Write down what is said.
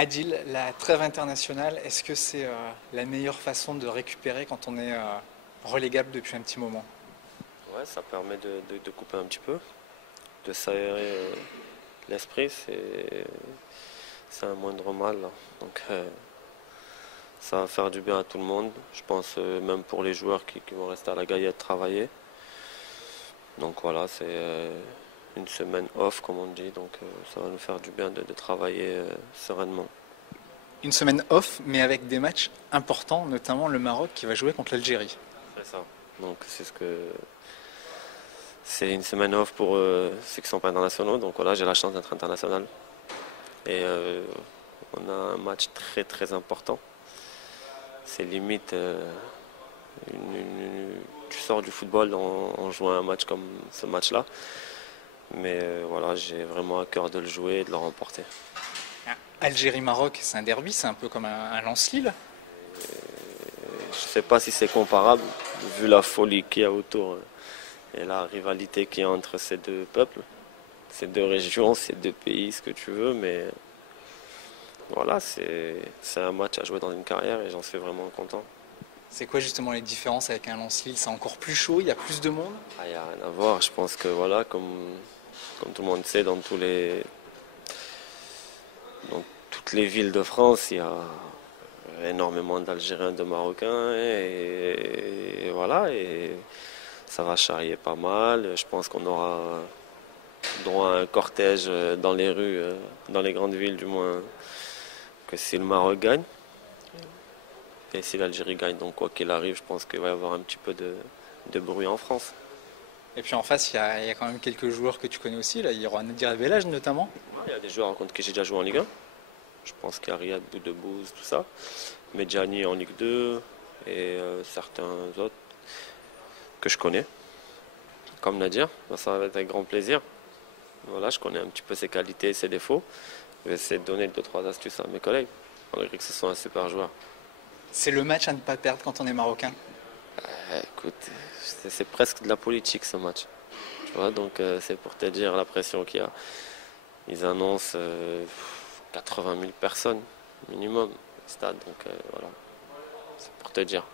Adil, la trêve internationale, est-ce que c'est la meilleure façon de récupérer quand on est relégable depuis un petit moment? Ouais, ça permet de couper un petit peu, de s'aérer l'esprit, c'est un moindre mal, là. Donc ça va faire du bien à tout le monde. Je pense même pour les joueurs qui vont rester à la Gaillette travailler. Donc voilà, c'est une semaine off comme on dit, donc ça va nous faire du bien de travailler sereinement. Une semaine off, mais avec des matchs importants, notamment le Maroc qui va jouer contre l'Algérie. C'est ça. Donc c'est une semaine off pour ceux qui ne sont pas internationaux. Donc voilà, j'ai la chance d'être international. Et on a un match très très important. C'est limite, tu sors du football en jouant un match comme ce match-là. Mais voilà, j'ai vraiment à cœur de le jouer et de le remporter. Ah, Algérie-Maroc, c'est un derby, c'est un peu comme un Lens-Lille. Je ne sais pas si c'est comparable, vu la folie qu'il y a autour et la rivalité qu'il y a entre ces deux peuples, ces deux régions, ces deux pays, ce que tu veux. Mais voilà, c'est un match à jouer dans une carrière et j'en suis vraiment content. C'est quoi justement les différences avec un Lens-Lille? C'est encore plus chaud, il y a plus de monde? Ah, il n'y a rien à voir. Je pense que voilà, comme tout le monde sait, dans toutes les villes de France, il y a énormément d'Algériens, de Marocains et voilà, et ça va charrier pas mal. Je pense qu'on aura droit à un cortège dans les rues, dans les grandes villes du moins, que si le Maroc gagne et si l'Algérie gagne. Donc quoi qu'il arrive, je pense qu'il va y avoir un petit peu de bruit en France. Et puis en face, il y a quand même quelques joueurs que tu connais aussi. Là. Il y aura Nadir Belhaj notamment. Il y a des joueurs contre qui j'ai déjà joué en Ligue 1. Je pense qu'il y a Riyad Boudebouz, tout ça. Medjani en Ligue 2 et certains autres que je connais, comme Nadir. Ben, ça va être avec grand plaisir. Voilà, je connais un petit peu ses qualités et ses défauts. Je vais essayer de donner 2-3 astuces à mes collègues, malgré que ce soit un super joueur. C'est le match à ne pas perdre quand on est marocain. Écoute, c'est presque de la politique ce match. Tu vois, donc c'est pour te dire la pression qu'il y a. Ils annoncent 80 000 personnes minimum au stade, donc voilà, c'est pour te dire.